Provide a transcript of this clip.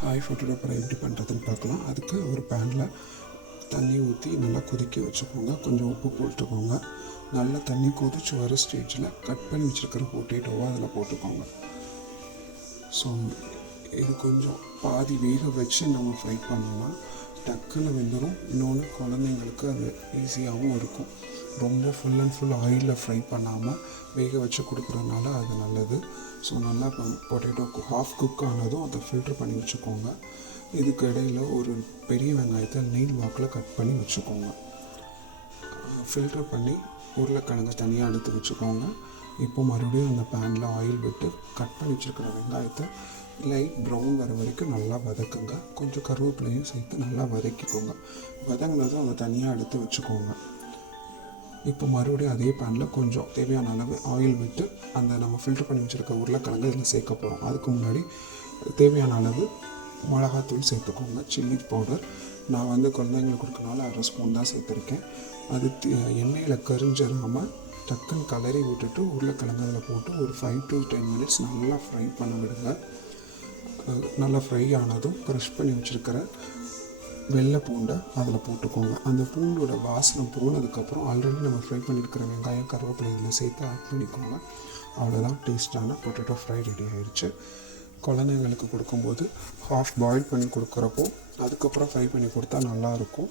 Hi ஃபுட்டோட அப்புறம் எப்படி பண்ணுறதுன்னு பார்க்கலாம். அதுக்கு ஒரு பேனில் தண்ணி ஊற்றி நல்லா கொதிக்க வச்சுக்கோங்க. கொஞ்சம் உப்பு போட்டுக்கோங்க. நல்லா தண்ணி கொதிச்சு வர ஸ்டேஜில் கட் பண்ணி வச்சுருக்கிற பொட்டேட்டோவை அதில் போட்டுக்கோங்க. ஸோ இது கொஞ்சம் பாதி வேக வச்சு நம்ம ஃப்ரை பண்ணோம்னா டக்குன்னு வெந்துடும். இன்னொன்று குழந்தைங்களுக்கு அது ஈஸியாகவும் இருக்கும். ரொம்ப ஃபுல் அண்ட் ஃபுல் ஆயிலில் ஃப்ரை பண்ணாமல் வேக வச்சு கொடுக்குறதுனால அது நல்லது. ஸோ நல்லா பொட்டேட்டோ ஹாஃப் குக் ஆனதும் அதை ஃபில்ட்ரு பண்ணி வச்சுக்கோங்க. இதுக்கு இடையில் ஒரு பெரிய வெங்காயத்தை நீள் வாக்கில் கட் பண்ணி வச்சுக்கோங்க. ஃபில்ட்ரு பண்ணி உருளைக்கிழங்கு தனியாக எடுத்து வச்சுக்கோங்க. இப்போ மறுபடியும் அந்த பேனில் ஆயில் விட்டு கட் பண்ணி வச்சுருக்கிற வெங்காயத்தை லைட் ப்ரௌன் வர வரைக்கும் நல்லா வதக்குங்க. கொஞ்சம் கருவேப்பிலையும் சேர்த்து நல்லா வதக்கிக்கோங்க. வதங்கினதும் அதை தனியாக எடுத்து வச்சுக்கோங்க. இப்போ மறுபடியும் அதே பேனில் கொஞ்சம் தேவையான அளவு ஆயில் விட்டு அந்த நம்ம ஃபில்டர் பண்ணி வச்சுருக்க உருளைக்கிழங்கு இதில் சேர்க்க போகிறோம். அதுக்கு முன்னாடி தேவையான அளவு மிளகாத்தூள் சேர்த்துக்கோங்க. சில்லி பவுடர் நான் குழந்தைங்களுக்கு கொடுக்கறனால 1/2 ஸ்பூன் தான் சேர்த்துருக்கேன். அது எண்ணெயில் கரிஞ்சிடாமல் டக்குன்னு கலரி விட்டுட்டு உருளைக்கிழங்கு அதில் போட்டு ஒரு 5 to 10 minutes நல்லா ஃப்ரை பண்ண விடுங்க. நல்லா ஃப்ரை ஆனதும் க்ரஷ் பண்ணி வச்சுருக்கிற வெள்ளை பூண்டை அதில் போட்டுக்கோங்க. அந்த பூண்டோட வாசனை போனதுக்கப்புறம் ஆல்ரெடி நம்ம ஃப்ரை பண்ணியிருக்கிற வெங்காயம் கருவேப்பிலை இதில் சேர்த்து ஆட் பண்ணிக்கோங்க. அவ்வளோதான், டேஸ்டான பொட்டேட்டோ ஃப்ரை ரெடி ஆயிடுச்சு. குழந்தைங்களுக்கு கொடுக்கும்போது ஹாஃப் பாயில் பண்ணி கொடுக்குறப்போ அதுக்கப்புறம் ஃப்ரை பண்ணி கொடுத்தா நல்லாயிருக்கும்.